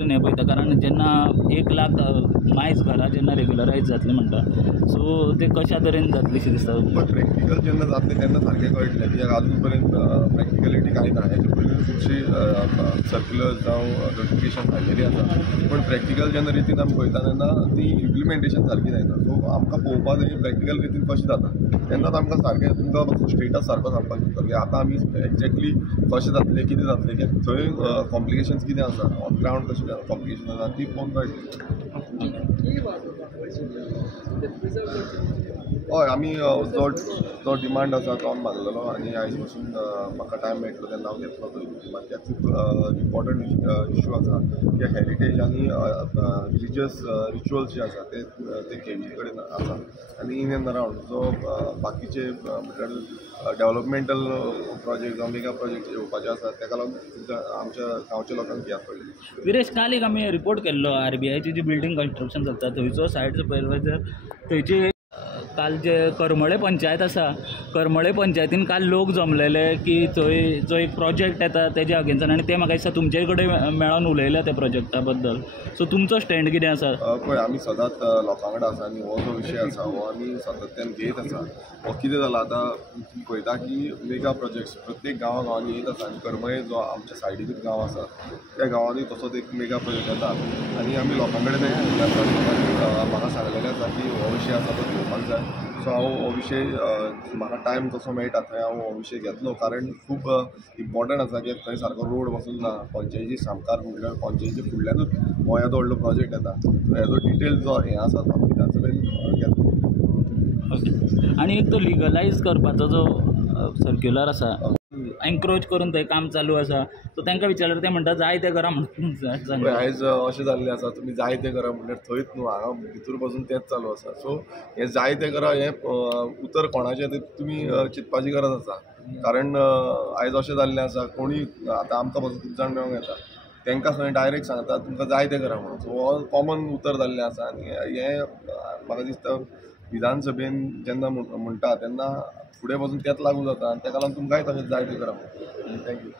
हें पळयता कारण जेन्ना 1 लाख मायज घरां जेन्ना रेग्युलरायज जातली म्हणटा सो ते कशा तरेन जातलीशी दिसता तुमकां? प्रॅक्टिकल जेन्ना जातलें तेन्ना सारकें कळटलें कित्याक अजून पर्यंत प्रॅक्टिकलिटी कांय ना. हेचे पयलीं खुबशी सर्क्युलर्स जावं नोटिफिकेशन हाडलेलीं आसा पूण प्रॅक्टिकल जेन्ना रितीन आमी पळयता तेन्ना ती इम्प्लिमेंटेशन सारकी जायना. सो आमकां पळोवपा जाय प्रॅक्टिकल रितीन कशें जाता तेन्नाच आमकां सारकें तुमकां स्टेटस सारको सांगपाक शकता की आतां आमी एक्झॅक्टली कशें जातलें कितें जातलें कित्याक थंय कॉम्प्लिकेशन्स कितें आसा ऑन ग्रावंड कशें कॉम्प्लिकेशन आसा ती पळोवन कळटली. हय आमी जो डिमांड आसा तो आमी मागलेलो आनी आयज पासून म्हाका टायम मेळटलो तेन्ना हांव घेतलो तो. कित्याक खूब इम्पॉर्टंट इश्यू आसा की हेरिटेज आनी रिलिजियस रिच्युअल्स जे आसा ते केजी कडेन आसा आनी इन एंड अरावंड जो बाकीचे म्हणल्यार डेवलॉपमेंटल प्रोजेक्ट जावं मेगा प्रोजेक्ट येवपाचे आसा ताका लागून आमच्या गांवच्या लोकांक भियात पडली. विरेश काल एक आमी रिपोर्ट केल्लो RBIची जी बिल्डींग कन्स्ट्रक्शन जाता थंयचो सायट सुपरवायझर थंयची काल जे करमळे पंचायत आसा करमळे पंचायतीन काल लोक जमलेले की थंय जो एक प्रोजेक्ट येता तेज्या अगेन्स्टान आनी ते म्हाका दिसता तुमचे कडेन मेळोन उलयल्या त्या प्रोजेक्टा बद्दल सो तुमचो स्टँड कितें आसा? पळय आमी सदांच लोकां कडेन आसा आनी हो जो विशय आसा हो आमी सातत्यान घेयत आसा. हो कितें जाला आतां तुमी पळयता की मेगा प्रोजेक्ट्स प्रत्येक गांवांनी येत आसा आनी करमळे जो आमच्या सायडीकूच गांव आसा त्या गांवांनी तसोच एक मेगा प्रोजेक्ट येता आनी आमी लोकां कडेन म्हाका सांगलेलें आसा की हो विशय आसा तो घेवपाक जाय. सो हांव हो विशय म्हाका टायम कसो मेळटा थंय हांव हो विशय घेतलो कारण खूब इम्पॉर्टंट आसा कित्याक थंय सारको रोड वचूंक ना. पंचायती सामकार म्हणल्यार पंचायती फुडल्यानूच हो येदो व्हडलो प्रोजेक्ट येता सो हेजो डिटेल जो हें आसा तो आमी त्या कडेन घेतलो. आनी एक तो लिगलायज करपाचो जो सर्क्युलर आसा एनक्रोच करून थंय काम चालू आसा सो तांकां विचारल्यार ते म्हणटा जाय ते करा म्हणून. आयज अशें जाल्लें आसा तुमी जाय तें करा म्हणल्यार थंयच न्हू हांगा भितर बसून तेंच चालू आसा. सो हें जाय तें करा हें उतर कोणाचें तें तुमी चिंतपाची गरज आसा कारण आयज अशें जाल्लें आसा कोणूय आतां आमकां पासून खूब जाण मेळोंक येता तांकां खंय डायरेक्ट सांगता तुमकां जाय तें करा म्हणून. सो हो कॉमन उतर जाल्लें आसा आनी हें म्हाका दिसता विधानसभेन जेन्ना म्हणटा तेन्ना फुडें वचून तेंच लागू जाता आनी ताका लागून तुमकांय तशेंच जाय तें करा म्हणून. थँक्यू.